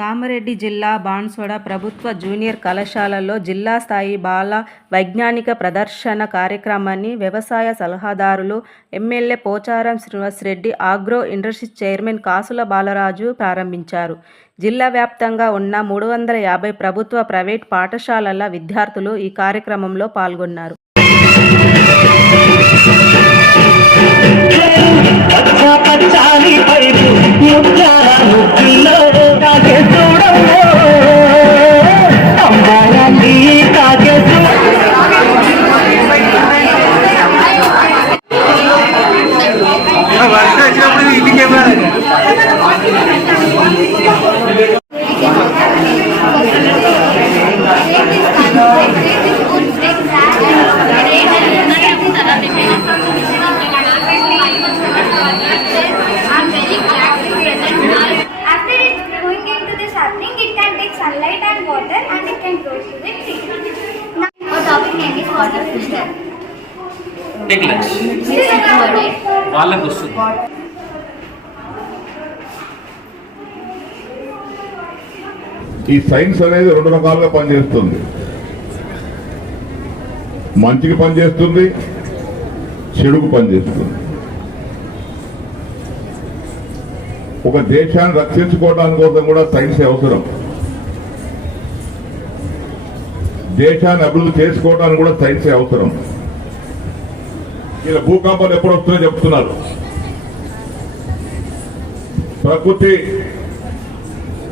కామారెడ్డి జిల్లా బాన్సువాడ ప్రభుత్వ జూనియర్ కళాశాలలో జిల్లా స్థాయి బాల వైజ్ఞానిక ప్రదర్శన కార్యక్రమాన్ని వ్యవసాయ సలహాదారులు MLA Pocharam Srinivasa Reddy, agro industries chairman Kasula Balaraju ప్రారంభించారు. జిల్లా వ్యాప్తంగా ఉన్న 350 ప్రభుత్వ, ప్రైవేట్ పాఠశాలల విద్యార్థులు ఈ కార్యక్రమంలో పాల్గొన్నారు. Sunlight and water, and it can grow to the tree. Now, our topic name is water filter. Take lunch. వాళ్ళకు వస్తుంది. ఈ సైన్స్ అనేది రెండు రకాలుగా పనిచేస్తుంది. మంచికి పనిచేస్తుంది, చెడుకు పనిచేస్తుంది. ఒక దేశాన్ని రక్షించుకోవడానికి కోసం కూడా సైన్స్ అవసరం. దేశాన్ని అభివృద్ధి చేసుకోవడానికి కూడా సైన్స్ అవసరం. ఇలా భూకంపాలు ఎప్పుడు వస్తున్నాయో చెప్తున్నారు, ప్రకృతి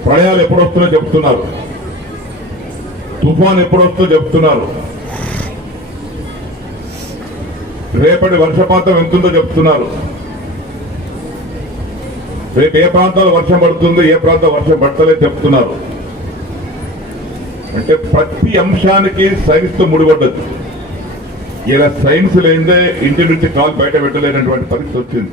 ప్రళయాలు ఎప్పుడు వస్తున్నాయో చెప్తున్నారు, తుఫాన్ ఎప్పుడు వస్తుందో చెప్తున్నారు, రేపటి వర్షపాతం ఎంతుందో చెప్తున్నారు, రేపు ఏ ప్రాంతాల్లో వర్షం పడుతుందో ఏ ప్రాంతం వర్షం పడతలేదు చెప్తున్నారు. అంటే ప్రతి అంశానికి సైన్స్ తో ముడిపడ్డది. ఇలా సైన్స్ లేదే ఇంటి నుంచి కాలు బయట పెట్టలేనటువంటి పరిస్థితి వచ్చింది.